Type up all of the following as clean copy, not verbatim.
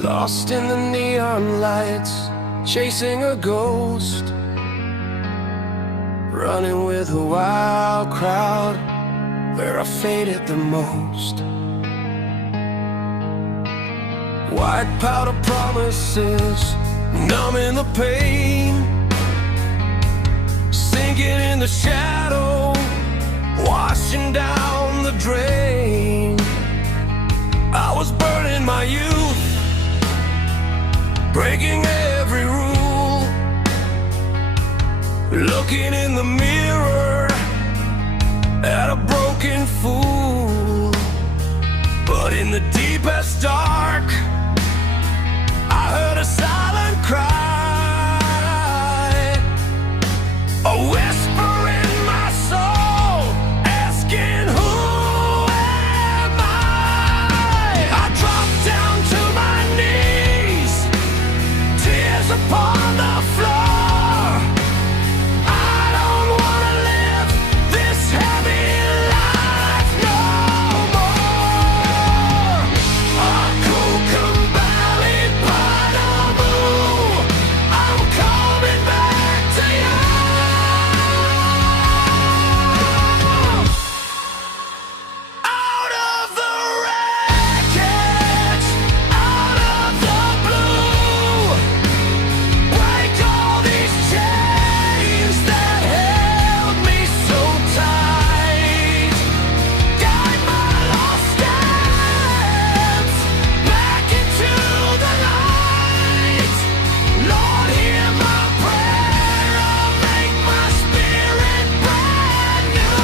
Lost in the neon lights, chasing a ghost, running with a wild crowd where I faded the most. White powder promises, numbing the pain, sinking in the shadow, washing down the drain. I was burning my youth, breaking every rule, looking in the mirror at a broken fool. But in the deepest dark, I heard a silent cry, a whisper in my soul, asking who am I? I dropped down to my knees, tears upon the floor. I don't wanna live this heavy life no more. A Cucumberry Pineapple, I'm coming back to you. Out of the wreckage, out of the blue, break all these chains that held me so tight. Guide my lost steps back into the light. Lord, hear my prayer, make my spirit brand new.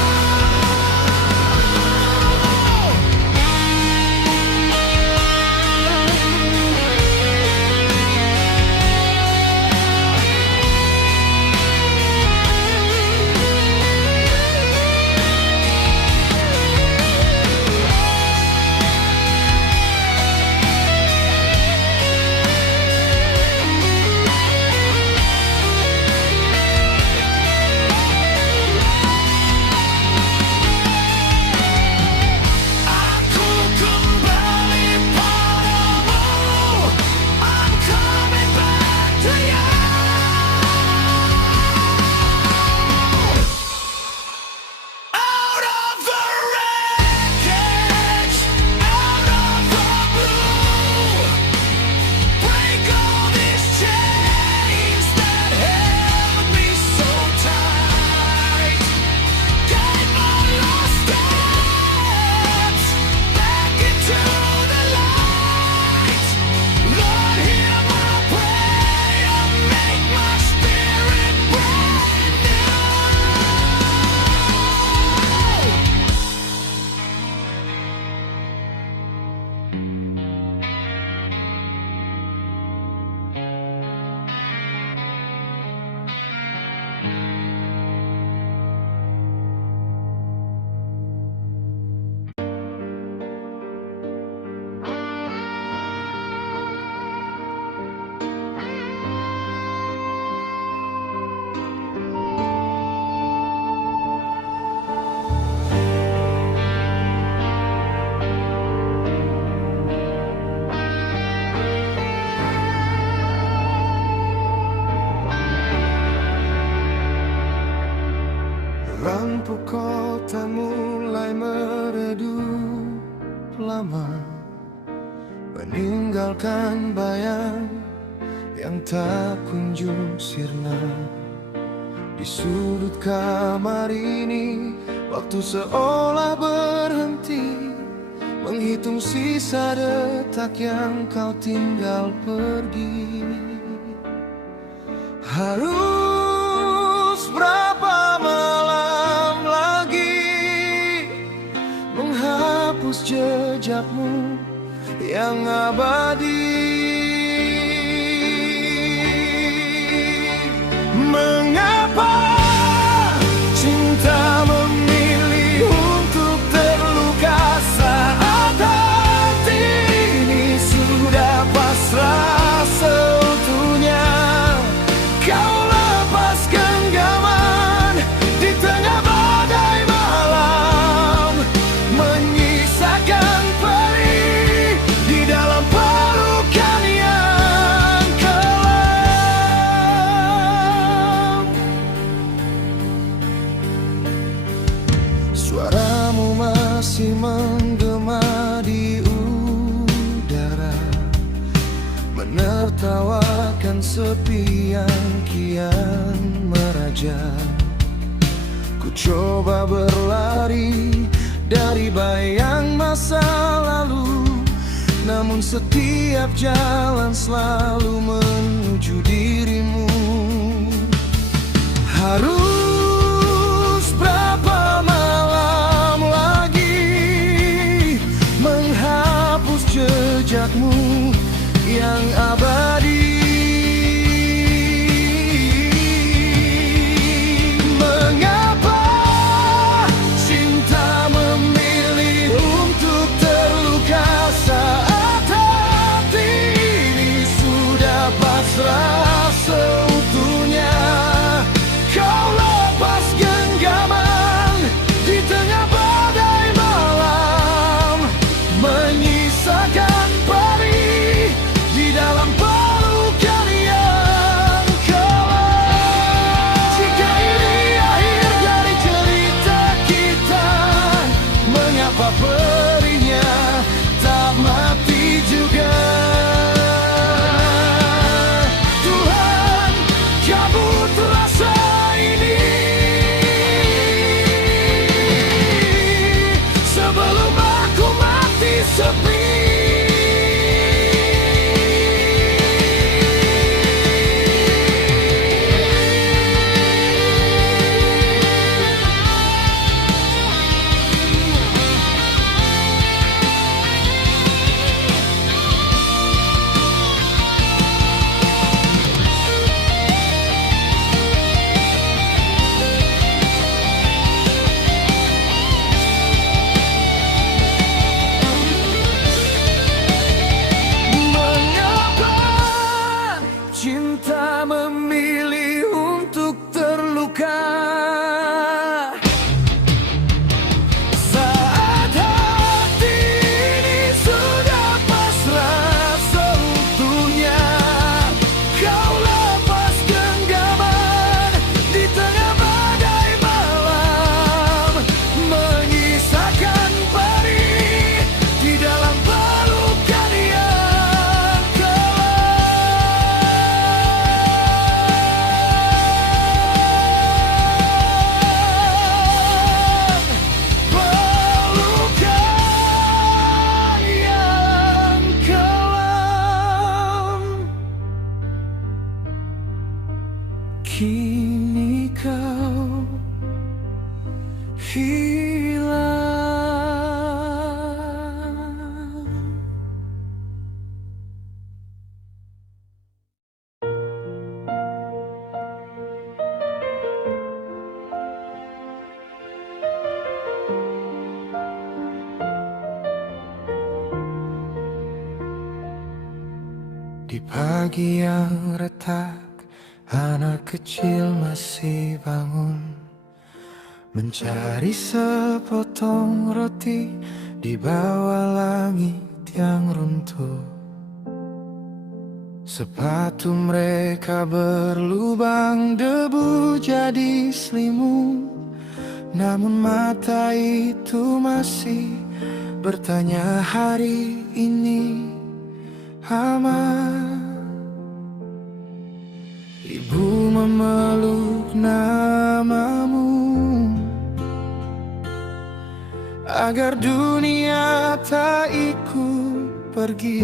Cucumberry Pineapple, I'm coming back to you. Out of the wreckage, out of the blue, break all these chains that held me so tight. Guide my lost steps back into the light. Lord, hear my prayer, make my spirit brand new. Lampu kota mulai meredup lama, meninggalkan bayang yang tak kunjung sirna. Di sudut kamar ini, waktu seolah berhenti, menghitung sisa detak yang kau tinggal pergi. Harus berapa malam lagi menghapus jejakmu yang abadi? Mengapa cinta memilih untuk terluka saat hati ini sudah pasrah seutuhnya? Kau lepas genggaman di tengah badai malam, menyisakan perih di dalam peluk menertawakan sepi yang kian meraja. Ku coba berlari dari bayang masa lalu, namun setiap jalan selalu menuju dirimu. Harus berapa malam lagi menghapus jejakmu yang abadi. Mengapa cinta memilih untuk terluka saat hati ini sudah pasrah seutuhnya? Kau lepas genggaman di tengah badai malam, menyisakan perih di dalam pelukan yang kelam. Jika ini akhir dari cerita kita, mengapa perihnya tak mati juga? Tuhan, cabut rasa ini sebelum aku mati sepi. Cinta memilih untuk terluka saat hati ini sudah pasrah seutuhnya. Kau lepas genggaman di tengah badai malam, menyisakan perih di dalam pelukan yang kini kau hilang. Di pagi yang retak, anak kecil masih bangun, mencari sepotong roti di bawah langit yang runtuh. Sepatu mereka berlubang, debu jadi selimut, namun mata itu masih bertanya hari ini aman. Ibu memeluk namamu agar dunia tak ikut pergi.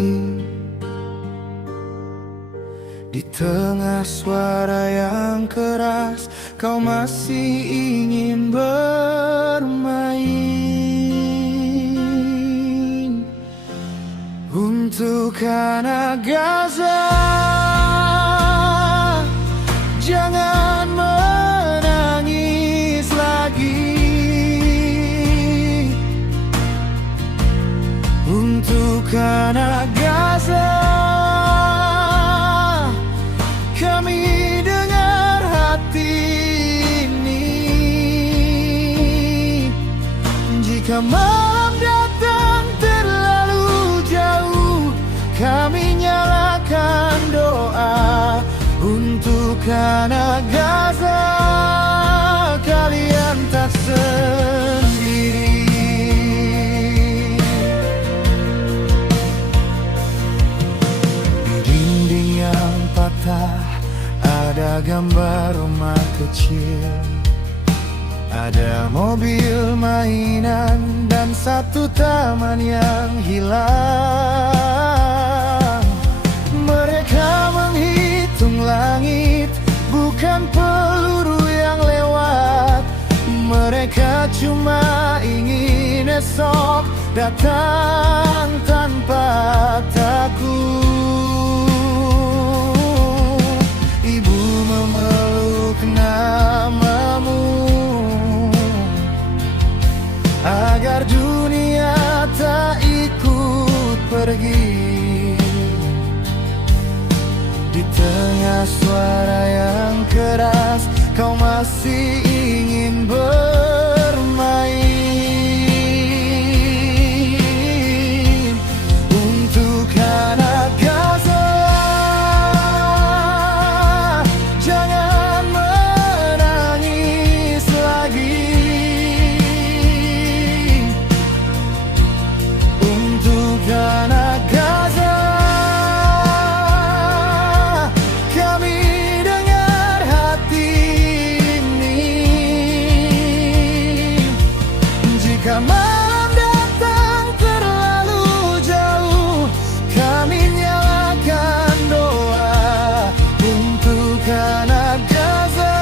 Di tengah suara yang keras, kau masih ingin bermain. Untuk anak Gaza, jangan menangis lagi. Untuk anak Gaza, kami dengar hati ini. Jika malam datang terlalu jauh, kami nyalakan doa. Untuk anak Gaza, kalian tak sendiri. Ada gambar rumah kecil, ada mobil mainan, dan satu taman yang hilang. Mereka menghitung langit, bukan peluru yang lewat. Mereka cuma ingin esok datang tanpa takut. Ibu memeluk namamu agar dunia tak ikut pergi. Di tengah suara yang keras, kau masih ingin bermain. Untuk anak Gaza, jangan menangis lagi. Untuk anak Gaza, kami dengar hati ini. Jika malam datang terlalu jauh, kami nyalakan doa. Untuk anak Gaza,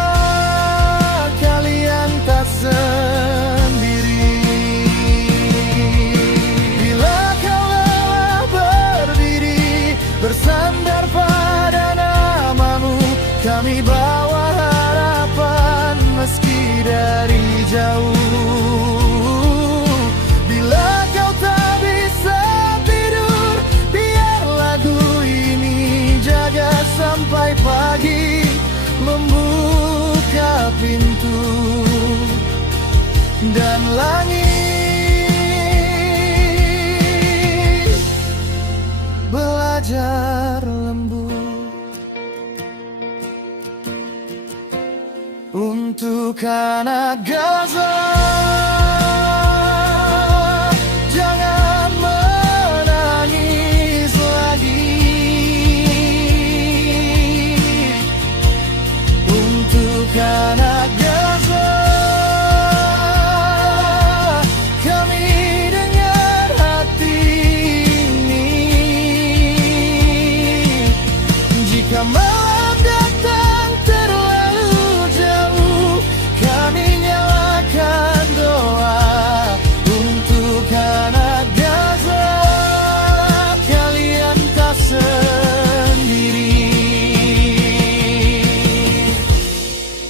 kalian tak sendiri. Bila kau lelah berdiri, bersandar pada namamu, kami bawa harapan meski dari jauh. Bila kau tak bisa tidur, biar lagu ini jaga sampai pagi, membuka pintu dan langit belajar lembut. Untuk anak Gaza, jangan menangis lagi. Untuk anak Gaza, kami dengar hati ini. Jika malam datang terlalu jauh, kami nyalakan doa. Untuk anak Gaza, kalian tak sendiri.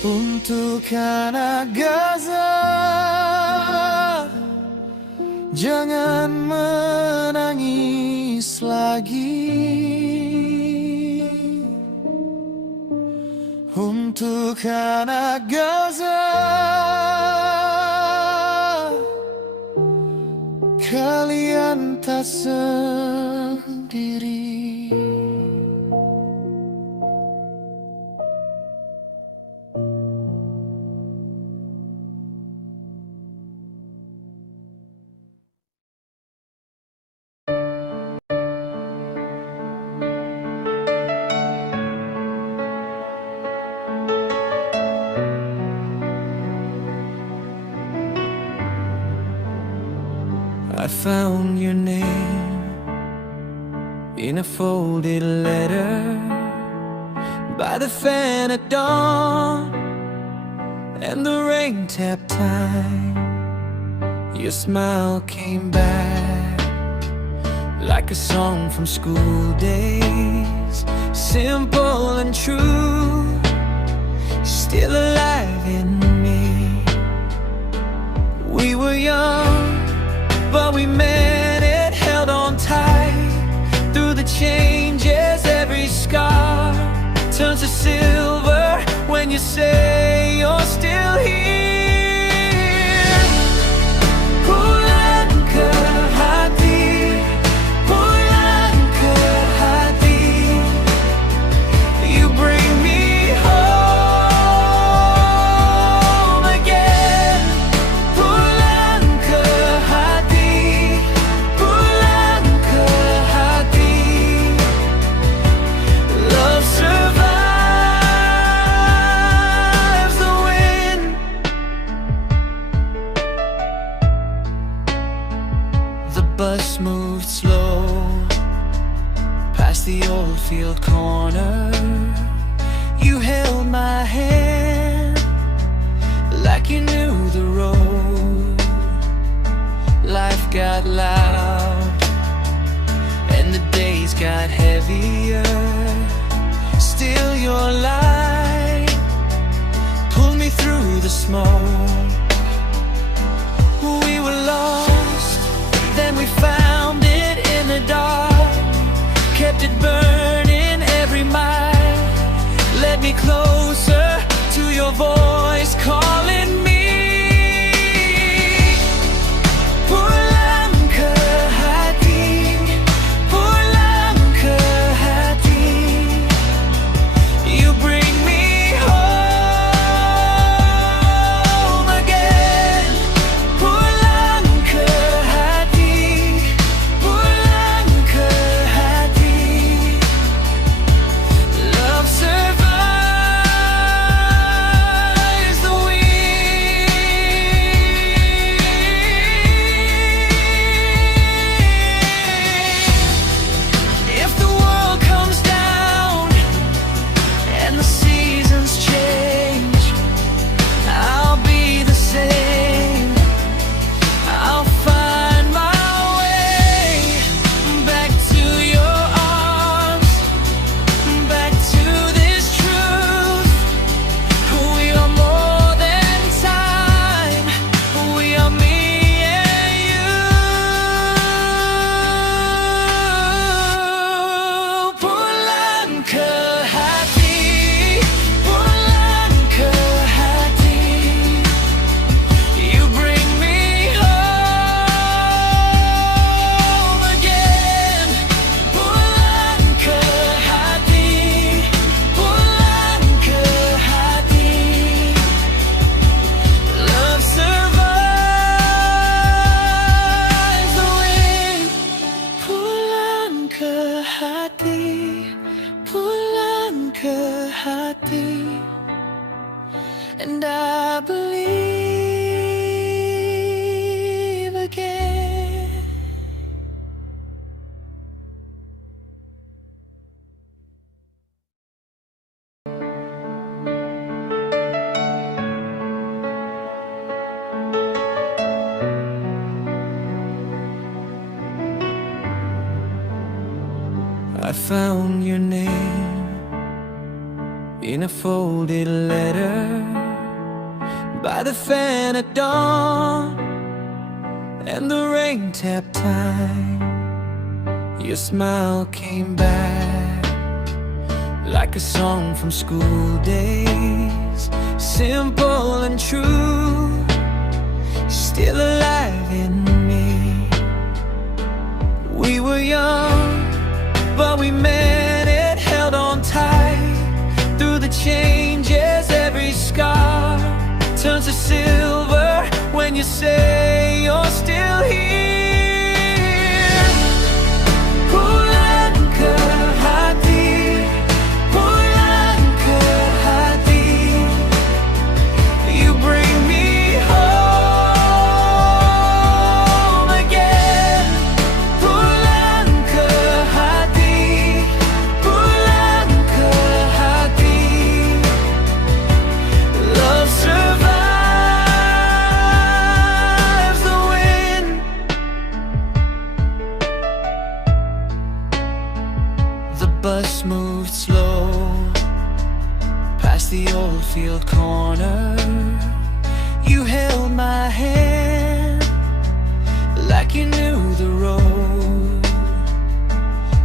Untuk anak Gaza, jangan menangis lagi. Untuk anak Gaza, kalian tak sendiri. I found your name in a folded letter by the fan at dawn, and the rain tapped time. Your smile came back like a song from school days, simple and true, still alive in me. We were young, but we meant it, held on tight through the changes. Every scar turns to silver when you say you're still here. Pulang ke hati, pulang ke hati. You bring me home again. Pulang ke hati, pulang ke hati. Love survives. corner. You held my hand like you knew the road. Life got loud and the days got heavier. Still your light pulled me through the smoke. We were lost, then we found it in the dark. Kept it burning every mile. Led me closer to your voice calling me. Pulang ke hati, pulang ke hati. You bring me home again. Pulang ke hati, pulang ke hati. Love survives the wind. If the world comes down and the seasons change, I'll be the same. I'll find my way back to your arms, back to this truth. We are more than time. We are me and you. Pulang ke hati, pulang ke hati. You bring me home again. Pulang ke hati, pulang ke hati. Love survives the wind. Pulang ke hati, pulang ke hati. And I believe again. I found your name in a folded letter by the fan at dawn, and the rain tapped time. Your smile came back like a song from school days, simple and true, still alive in me. We were young, but we meant it, held on tight through the changes. Every scar turns to silver when you say you're still here. Pulang ke hati, pulang ke hati. You bring me home again. Pulang ke hati, pulang ke hati. Love survives the wind. The bus moved slow past the old field corner. You held my hand like you knew the road.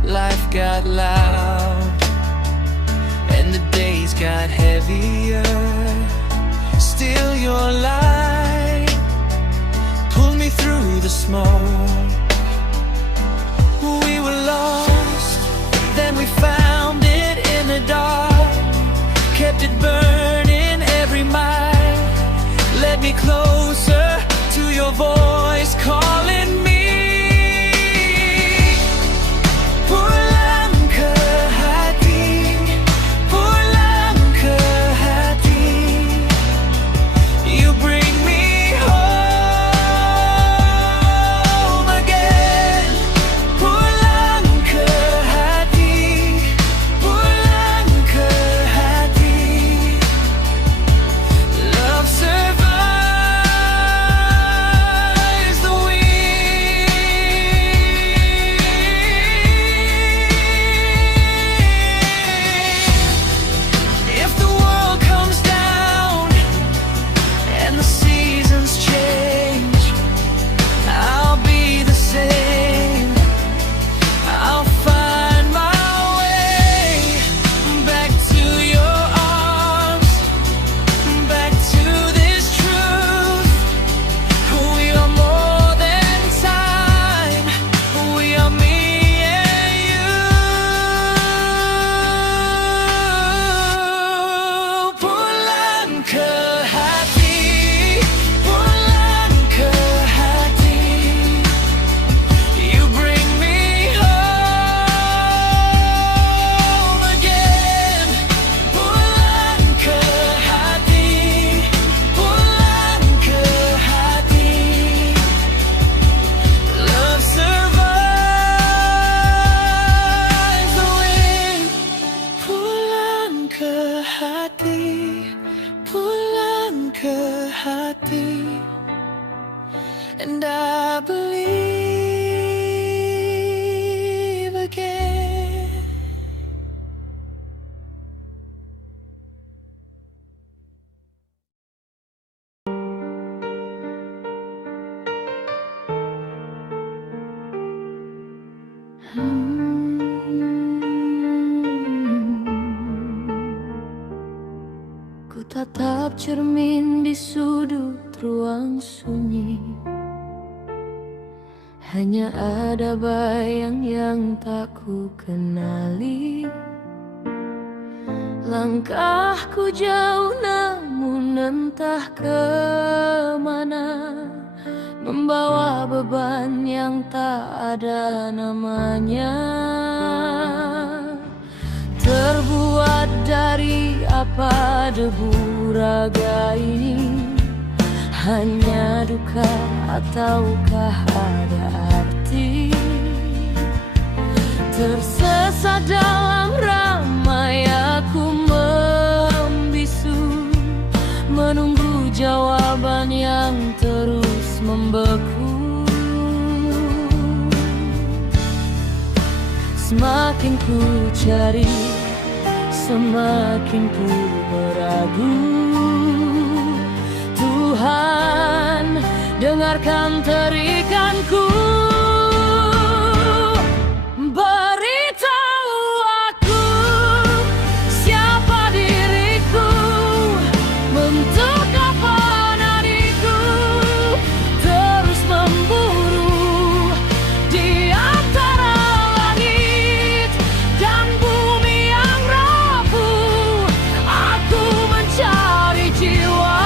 Life got loud and the days got heavier. Still your light pulled me through the smoke. We were lost, then we found it in the dark. Kept it burning every mile. Led me closer to your voice calling me. Pulang ke hati, pulang ke hati. You bring me home again. tatap cermin di sudut ruang sunyi. Hanya ada bayang yang tak ku kenali. Langkahku jauh namun entah kemana, membawa beban yang tak ada namanya. Terbuat dari apa debu raga ini? Hanya duka ataukah ada arti? Tersesat dalam ramai aku membisu, menunggu jawaban yang terus membeku. Semakin ku cari, semakin ku meragu. Tuhan, dengarkan terikanku. Beritahu aku siapa diriku, untuk apa nadiku terus memburu di antara langit dan bumi yang rapuh. Aku mencari jiwa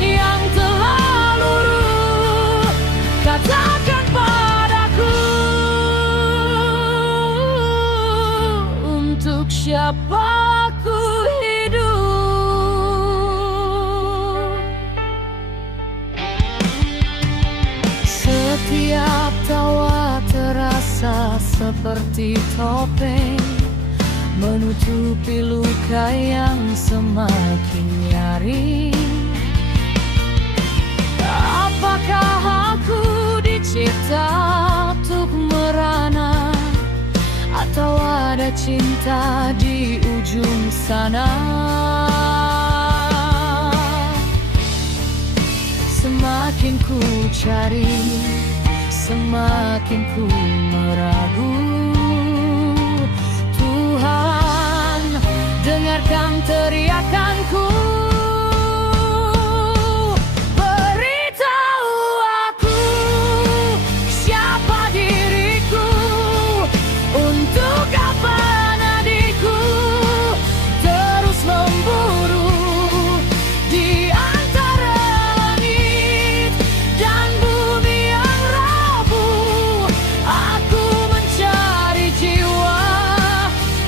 yang telah luruh. Katakan padaku, untuk siapa aku hidup. Setiap tawa terasa seperti topeng, menutupi luka yang semakin nyaring. Apakah aku dicipta untuk merana, atau ada cinta di ujung sana? Semakin ku cari, semakin ku meragu. Tuhan, dengarkan teriakanku. Beritahu aku siapa diriku, untuk apa nadiku terus memburu di antara langit dan bumi yang rapuh. Aku mencari jiwa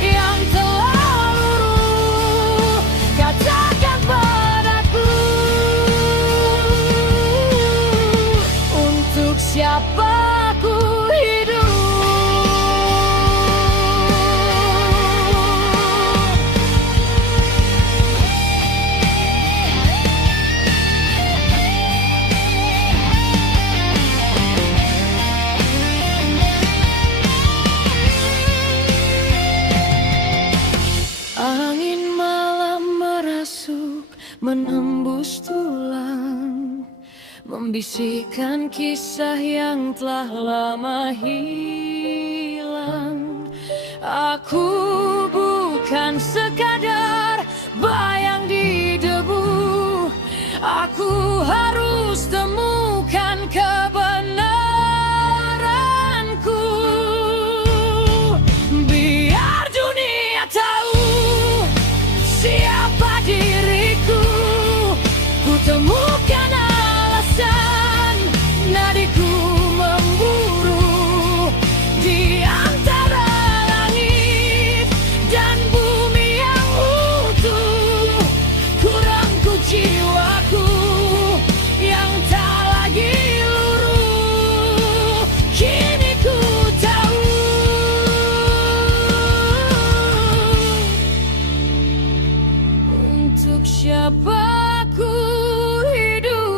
yang telah luruh. Katakan padaku, untuk siapa aku hidup. Angin malam merasuk, menembus tulang, membisikkan kisah yang telah lama hilang. Aku bukan sekadar bayang di debu. Aku harus temukan kebenaranku. Biar dunia tahu siapa diriku. Ku temukan alasan nadiku memburu di antara langit dan bumi yang utuh. Ku rangkul jiwaku yang tak lagi luruh. Kini ku tahu, untuk siapa aku hidup.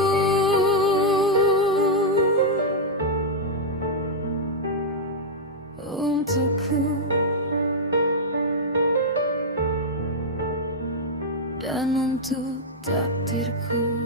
Untukku dan untuk takdirku.